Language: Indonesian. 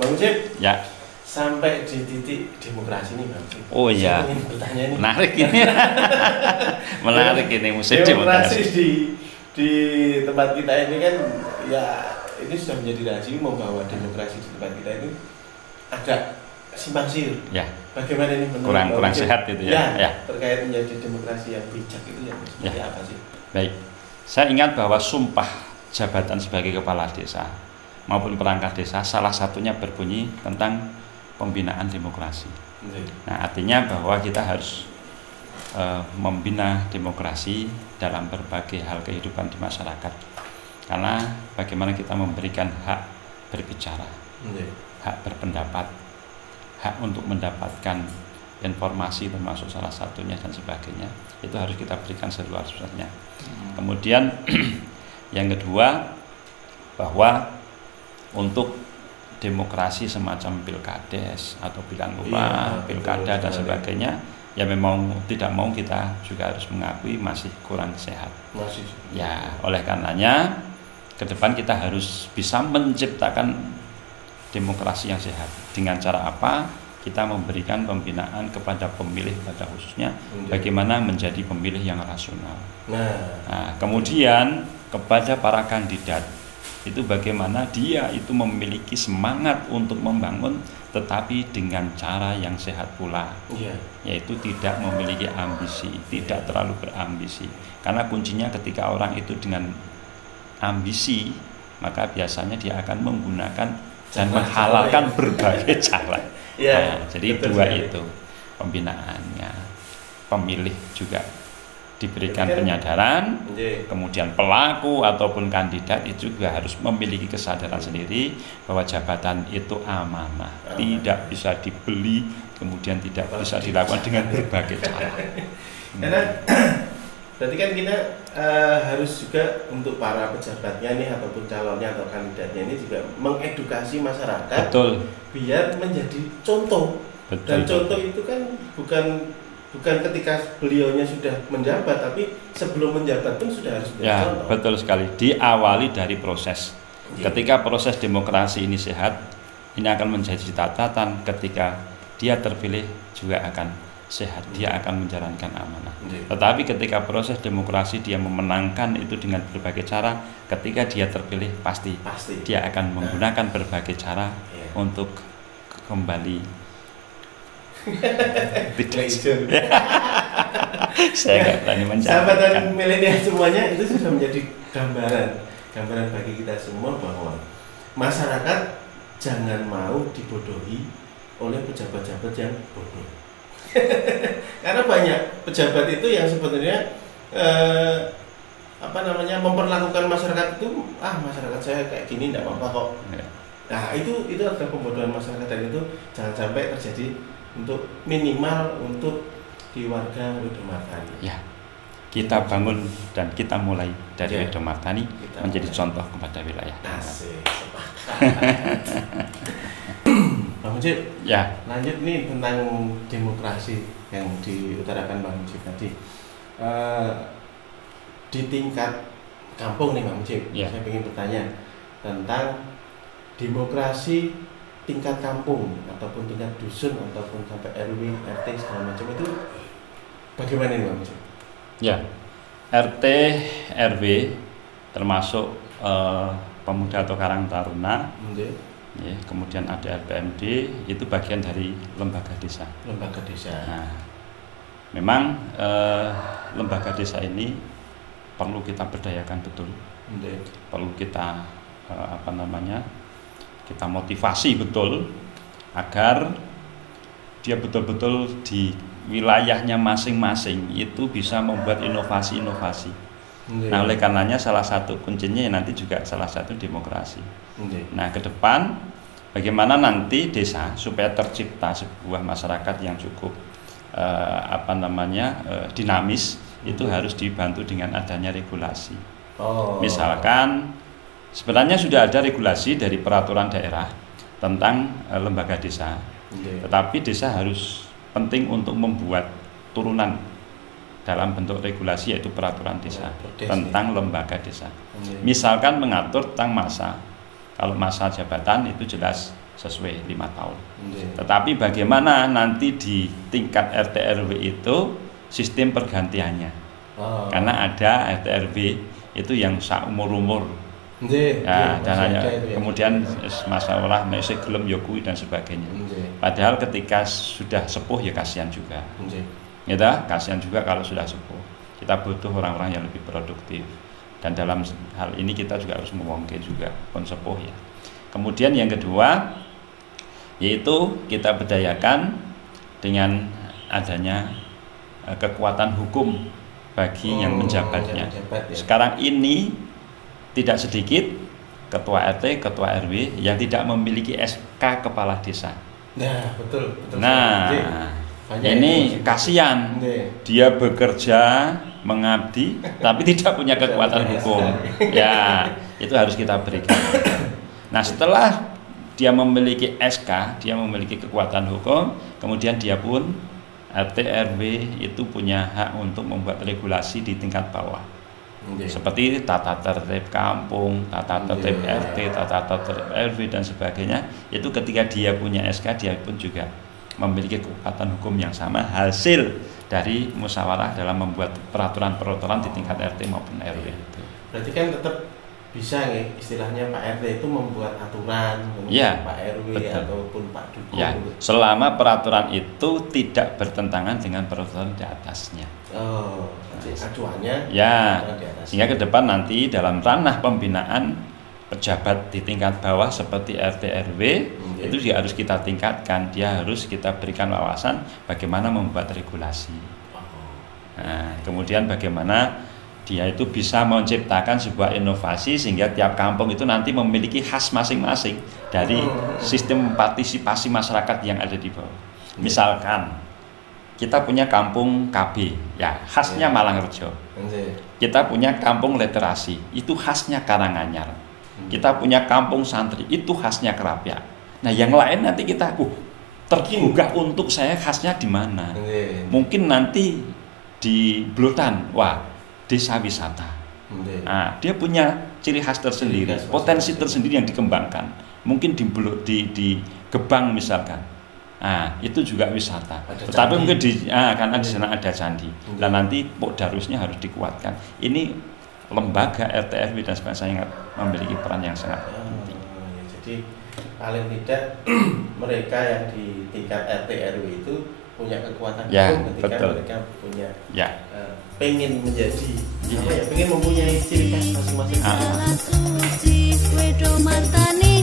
Bang Cip, Ya. sampai di titik demokrasi nih Bang Cip. Oh iya. Saya ingin bertanya nih. Menarik ini. Menarik ini musim Demokrasi demokrasi. di tempat kita ini kan ya ini sudah menjadi lazim membawa demokrasi di tempat kita ini agak simpang siur. Ya. Bagaimana ini menurut Kurang Bang Cip? sehat itu ya. Ya. Terkait menjadi demokrasi yang bijak itu yang seperti Ya. apa sih? Baik. Saya ingat bahwa sumpah jabatan sebagai kepala desa maupun perangkat desa salah satunya berbunyi tentang pembinaan demokrasi. Nah, artinya bahwa kita harus membina demokrasi dalam berbagai hal kehidupan di masyarakat. Karena bagaimana kita memberikan hak berbicara, hak berpendapat, hak untuk mendapatkan informasi termasuk salah satunya dan sebagainya, itu harus kita berikan seluas-luasnya. Kemudian yang kedua, bahwa untuk demokrasi semacam pilkades atau pilihan lurah, pilkada dan sebagainya, ya memang tidak mau kita juga harus mengakui masih kurang sehat. Masih. Ya, oleh karenanya ke depan kita harus bisa menciptakan demokrasi yang sehat. Dengan cara apa? Kita memberikan pembinaan kepada pemilih pada khususnya bagaimana menjadi pemilih yang rasional. Nah, kemudian kepada para kandidat itu bagaimana dia itu memiliki semangat untuk membangun tetapi dengan cara yang sehat pula, yaitu tidak memiliki ambisi, tidak terlalu berambisi. Karena kuncinya ketika orang itu dengan ambisi, maka biasanya dia akan menggunakan dan menghalalkan berbagai cara. Nah, jadi dua itu pembinaannya, pemilih juga diberikan penyadaran, kemudian pelaku ataupun kandidat itu juga harus memiliki kesadaran sendiri bahwa jabatan itu amanah, tidak bisa dibeli, kemudian tidak bisa dilakukan dengan berbagai cara. Karena berarti kan kita harus juga untuk para pejabatnya nih ataupun calonnya atau kandidatnya ini juga mengedukasi masyarakat. Betul. Biar menjadi contoh. Betul. Dan contoh itu kan bukan ketika beliaunya sudah menjabat, tapi sebelum menjabat pun sudah harus menjadi contoh. Betul sekali. Diawali dari proses. Ketika proses demokrasi ini sehat, ini akan menjadi catatan ketika dia terpilih juga akan sehat, dia akan menjalankan amanah. Tetapi ketika proses demokrasi dia memenangkan itu dengan berbagai cara, ketika dia terpilih pasti. Dia akan menggunakan berbagai cara untuk kembali. Tidak. Saya nggak berani mencapai. Sahabat dan milenial semuanya itu sudah menjadi gambaran bagi kita semua bahwa masyarakat jangan mau dibodohi oleh pejabat-pejabat yang bodoh. Karena banyak pejabat itu yang sebenarnya memperlakukan masyarakat itu masyarakat saya kayak gini tidak apa-apa kok. Nah itu adalah pembodohan masyarakat, dan itu jangan sampai terjadi untuk minimal untuk di warga Wedomartani. Ya, kita bangun dan kita mulai dari Wedomartani menjadi contoh kepada wilayah. Asik, Bang Mujib, lanjut nih tentang demokrasi yang diutarakan Bang Mujib tadi. Di tingkat kampung nih Bang Mujib, saya ingin bertanya tentang demokrasi tingkat kampung ataupun tingkat dusun ataupun sampai RW, RT segala macam itu bagaimana nih Bang Mujib? Ya, RT, RW termasuk pemuda atau karang taruna. Ya, kemudian ada LPMD, itu bagian dari lembaga desa. Lembaga desa. Nah, memang lembaga desa ini perlu kita berdayakan betul, perlu kita kita motivasi betul agar dia betul-betul di wilayahnya masing-masing itu bisa membuat inovasi-inovasi. Nah, oleh karenanya salah satu kuncinya nanti juga salah satu demokrasi. Nah, ke depan bagaimana nanti desa supaya tercipta sebuah masyarakat yang cukup dinamis, itu harus dibantu dengan adanya regulasi. Misalkan sebenarnya sudah ada regulasi dari peraturan daerah tentang lembaga desa, tetapi desa harus penting untuk membuat turunan dalam bentuk regulasi, yaitu peraturan desa tentang lembaga desa. Misalkan mengatur tentang masa Kalau masa jabatan itu jelas sesuai 5 tahun. Nggih. Tetapi bagaimana nanti di tingkat RT RW itu sistem pergantiannya? Oh. Karena ada RT RW itu yang seumur-umur. Nggih. Ya, Nggih, dan masih hanya ada itu ya. kemudian masalah masih gelem ya kuwi dan sebagainya. Nggih. Padahal ketika sudah sepuh ya kasihan juga. Nggih. Gitu, kasihan juga kalau sudah sepuh. Kita butuh orang-orang yang lebih produktif. Dan dalam hal ini kita juga harus mewongke juga pun sepuh ya. Kemudian yang kedua yaitu kita berdayakan dengan adanya kekuatan hukum bagi yang menjabatnya. Menjabat, ya. Sekarang ini tidak sedikit ketua RT, ketua RW yang tidak memiliki SK kepala desa. Nah, betul. Nah, Banyak ini itu. kasihan. Nggih. Dia bekerja, mengabdi, tapi tidak punya kekuatan hukum. Ya, itu harus kita berikan. Nah, setelah dia memiliki SK, dia memiliki kekuatan hukum, kemudian dia pun RT RW itu punya hak untuk membuat regulasi di tingkat bawah. Nggih. Seperti tata tertib kampung, tata tertib RT, tata tertib RW dan sebagainya. Itu ketika dia punya SK, dia pun juga memiliki kekuatan hukum yang sama hasil dari musyawarah dalam membuat peraturan-peraturan di tingkat RT maupun RW itu. Berarti kan tetap bisa ya, istilahnya Pak RT itu membuat aturan, Ya, Pak RW betul. ataupun Pak Dukun. Ya, selama peraturan itu tidak bertentangan dengan peraturan di atasnya. Oh, acuannya Ya, peraturan di atas. sehingga ke depan nanti dalam ranah pembinaan pejabat di tingkat bawah seperti RT RW itu juga harus kita tingkatkan. Dia harus kita berikan wawasan bagaimana membuat regulasi. Nah, kemudian bagaimana dia itu bisa menciptakan sebuah inovasi sehingga tiap kampung itu nanti memiliki khas masing-masing dari sistem partisipasi masyarakat yang ada di bawah. Misalkan kita punya kampung KB, ya khasnya Malangrejo. Kita punya kampung literasi, itu khasnya Karanganyar. Kita punya kampung santri, itu khasnya Kerapia. Nah, yang lain nanti kita tergugah untuk saya khasnya di mana? Mungkin nanti di Blotan, wah desa wisata. Nah, dia punya ciri khas tersendiri, potensi tersendiri yang dikembangkan. Mungkin di Gebang misalkan. Nah, itu juga wisata. Tetapi mungkin karena di sana ada candi. Dan nanti Pokdarusnya harus dikuatkan. Ini lembaga RT RW dan sebagainya memiliki peran yang sangat penting. Jadi paling tidak mereka yang di tingkat RT RW itu punya kekuatan hukum ketika betul. mereka punya pengen menjadi pengen mempunyai ciri khas masing-masing. Suci wedo martani